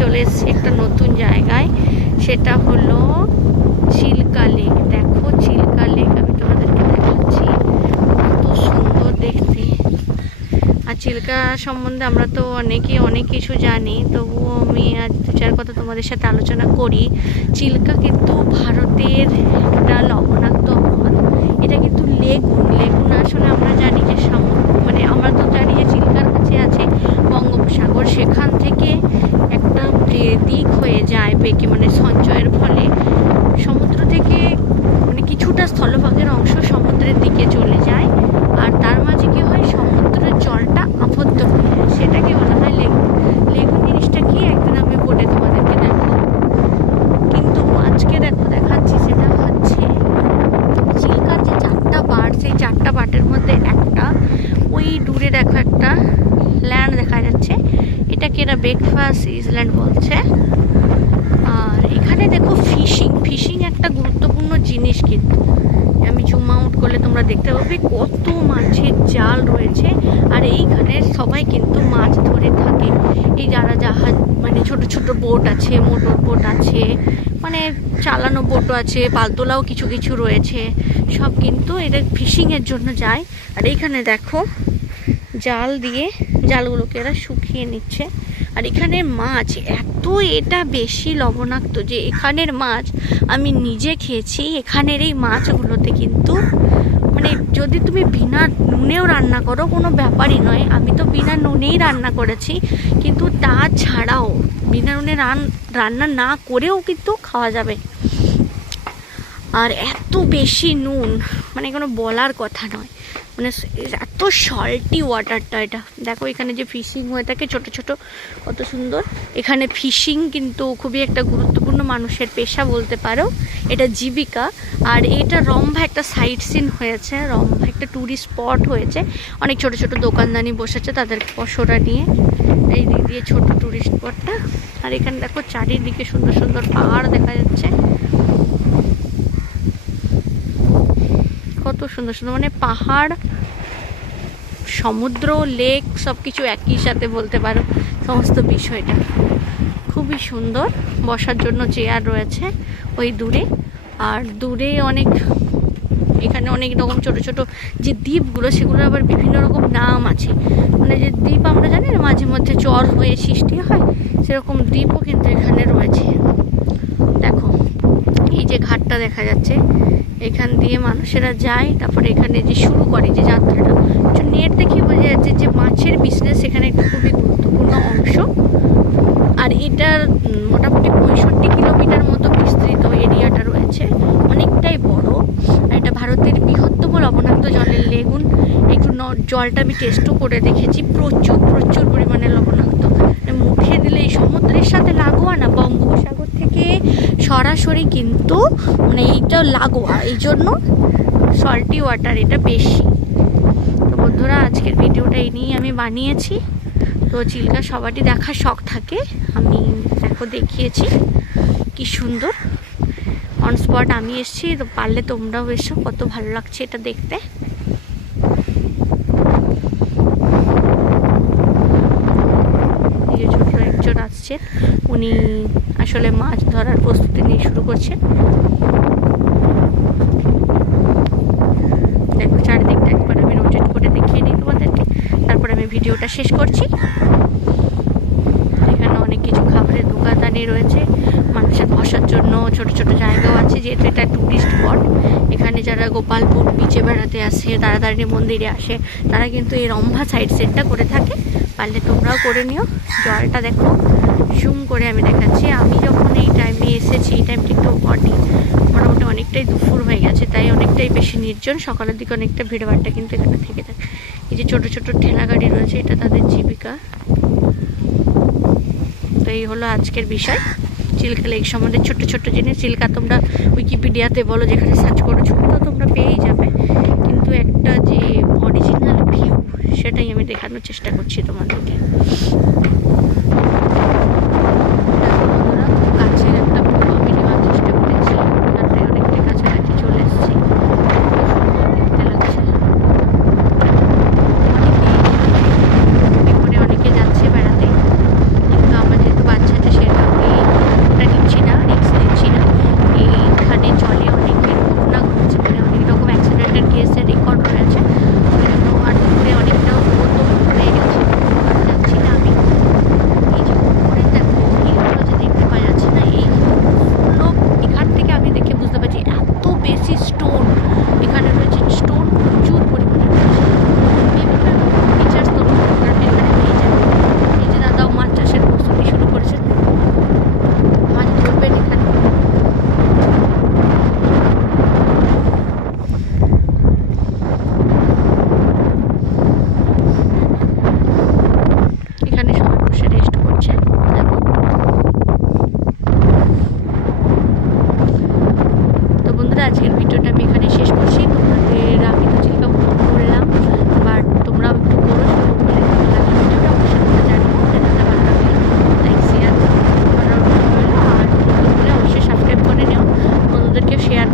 চলে এসেছি একটা নতুন জায়গায়, সেটা হলো চিল্কা লেক। দেখো চিল্কা লেক আমি তোমাদেরকে দেখাচ্ছি, কত সুন্দর দেখতে। আর চিল্কা সম্বন্ধে আমরা তো অনেকেই অনেক কিছু জানি, তবুও আমি আজ দু চার কথা তোমাদের সাথে আলোচনা করি। চিল্কা কিন্তু ভারতের একটা লবণাক্ত হ্রদ। এটা কিন্তু লেগুন। লেগুন আসলে আমরা জানি যে মানে আমরা তো জানি যে চিল্কার কাছে আছে বঙ্গোপসাগর, সেখান থেকে একটা দিক হয়ে যায় বেঁকে, মানে সঞ্চয়ের ফলে সমুদ্র থেকে মানে কিছুটা স্থলভাগের অংশ সমুদ্রের দিকে চলে যায়, আর তার মাঝে কি হয়, সমুদ্রের জলটা আবদ্ধ হয়ে যায়, সেটাকে বলা হয় লেগুন। লেগুন জিনিসটা কি একদিন আমি বোর্ডে তোমাদেরকে দেখাবো, কিন্তু আজকে দেখাচ্ছি সেটা হচ্ছে চিল্কার যে 4টা পার্ট, সেই 4টা পার্টের মধ্যে একটা, ওই দূরে দেখো একটা ল্যান্ড দেখা যাচ্ছে, এটাকে এরা ব্রেকফাস্ট ইসল্যান্ড বলছে। আর এখানে দেখো ফিশিং একটা গুরুত্বপূর্ণ জিনিস, কিন্তু আমি জুম আউট করলে তোমরা দেখতে পাবে কত মাছের জাল রয়েছে। আর এইখানে সবাই কিন্তু মাছ ধরে থাকে। এই যারা জাহাজ, মানে ছোট ছোট বোট আছে, মোটর বোট আছে, মানে চালানো বোটও আছে, পালতোলাও কিছু কিছু রয়েছে, সব কিন্তু এটা ফিশিংয়ের জন্য যায়। আর এইখানে দেখো জাল দিয়ে জালগুলোকে এরা শুকিয়ে নিচ্ছে। আর এখানে মাছ এত এটা বেশি লবণাক্ত যে এখানের মাছ আমি নিজে খেয়েছি। এখানের এই মাছগুলোতে কিন্তু মানে যদি তুমি বিনা নুনেও রান্না করো কোনো ব্যাপারই নয়। আমি তো বিনা নুনেই রান্না করেছি, কিন্তু তাছাড়াও বিনা নুনে রান্না না করেও কিন্তু খাওয়া যাবে। আর এত বেশি নুন মানে কোনো বলার কথা নয়, মানে এত সল্টি ওয়াটারটা। এটা দেখো এখানে যে ফিশিং হয়ে থাকে ছোট ছোট, কত সুন্দর। এখানে ফিশিং কিন্তু খুবই একটা গুরুত্বপূর্ণ মানুষের পেশা বলতে পারো, এটা জীবিকা। আর এটা রম্ভা একটা সাইট সিন হয়েছে, রম্ভা একটা ট্যুরিস্ট স্পট হয়েছে, অনেক ছোট ছোট দোকানদানি বসেছে, তাদের পশরা নিয়ে এই দিক দিয়ে ছোট ট্যুরিস্ট স্পটটা। আর এখানে দেখো চারিদিকে সুন্দর সুন্দর পাহাড় দেখা যাচ্ছে, কত সুন্দর সুন্দর, মানে পাহাড়, সমুদ্র, লেক সব কিছু একই সাথে বলতে পারো সমস্ত বিষয়টা। খুবই সুন্দর, বসার জন্য চেয়ার রয়েছে ওই দূরে। আর দূরে এখানে অনেক রকম ছোট ছোট যে দ্বীপগুলো, সেগুলো আবার বিভিন্ন রকম নাম আছে। মানে যে দ্বীপ আমরা জানি না মাঝে মধ্যে চর হয়ে সৃষ্টি হয়, সেরকম দ্বীপও কিন্তু এখানে রয়েছে। দেখো এই যে ঘাটটা দেখা যাচ্ছে, এখান দিয়ে মানুষেরা যায়, তারপরে এখানে যে শুরু করে যে যাত্রাটা, নেট দেখে বোঝা যাচ্ছে যে মাছের বিজনেস এখানে একটা খুবই গুরুত্বপূর্ণ অংশ। আর এটার মোটামুটি 65 কিলোমিটার মতো বিস্তৃত এরিয়াটা রয়েছে, অনেকটাই বড়। আর এটা ভারতের বৃহত্তম লবণাক্ত জলের লেগুন। একটু জলটা আমি টেস্টও করে দেখেছি, প্রচুর প্রচুর পরিমাণে লবণাক্ত। মুখে দিলে এই সমুদ্রের সাথে লাগোয়া না, বঙ্গোপসাগর থেকে সরাসরি কিন্তু মানে এইটা লাগোয়া, এই জন্য সল্টি ওয়াটার এটা বেশি। তো বন্ধুরা আজকের ভিডিওটা এই নিয়েই আমি বানিয়েছি। তো চিল্কা সবারই দেখার শখ থাকে, আমি দেখো দেখিয়েছি কি সুন্দর অন স্পট আমি এসেছি। তো পারলে তোমরাও এসো, কত ভালো লাগছে এটা দেখতে। ছোট একজন আসছেন, উনি আসলে মাছ ধরার প্রস্তুতি নিয়ে শুরু করছেন। দেখো চারিদিকটা একবার আমি রোটেট করে দেখিয়ে নিই তোমাদেরকে, তারপরে আমি ভিডিওটা শেষ করছি। এখানে অনেক কিছু খাবারের দোকানদানি রয়েছে, মানুষের বসার জন্য ছোট ছোট জায়গাও আছে, যেহেতু এটা টুরিস্ট স্পট। এখানে যারা গোপালপুর বিচে বেড়াতে আসে, তারাতারিণী মন্দিরে আসে, তারা কিন্তু এই রম্ভা সাইড সেটটা করে থাকে। পারলে তোমরাও করে নিও। জলটা দেখো জুম করে আমি দেখাচ্ছি। আমি যখন এই টাইমে এসেছি, এই টাইমটা একটু মোটামুটি অনেকটাই দুপুর হয়ে গেছে, তাই অনেকটাই বেশি নির্জন। সকালের দিকে অনেকটা ভিড়ভাড়টা কিন্তু এখানে থেকে থাকে। এই যে ছোট ছোট ঠেলা গাড়ি রয়েছে, এটা তাদের জীবিকা। তো এই হলো আজকের বিষয় চিল্কা লেক সম্বন্ধে ছোট ছোট জিনিস। চিল্কা তোমরা উইকিপিডিয়াতে বলো, যেখানে সার্চ করো ছবি তো তোমরা পেয়েই যাবে, কিন্তু একটা যে অরিজিনাল ভিউ সেটাই আমি দেখানোর চেষ্টা করছি তোমাদেরকে। অনেকে যাচ্ছে বেড়াতে, কিন্তু আমার যেহেতু বাচ্চা আছে সেহেতু তোমাদেরকে শেয়ার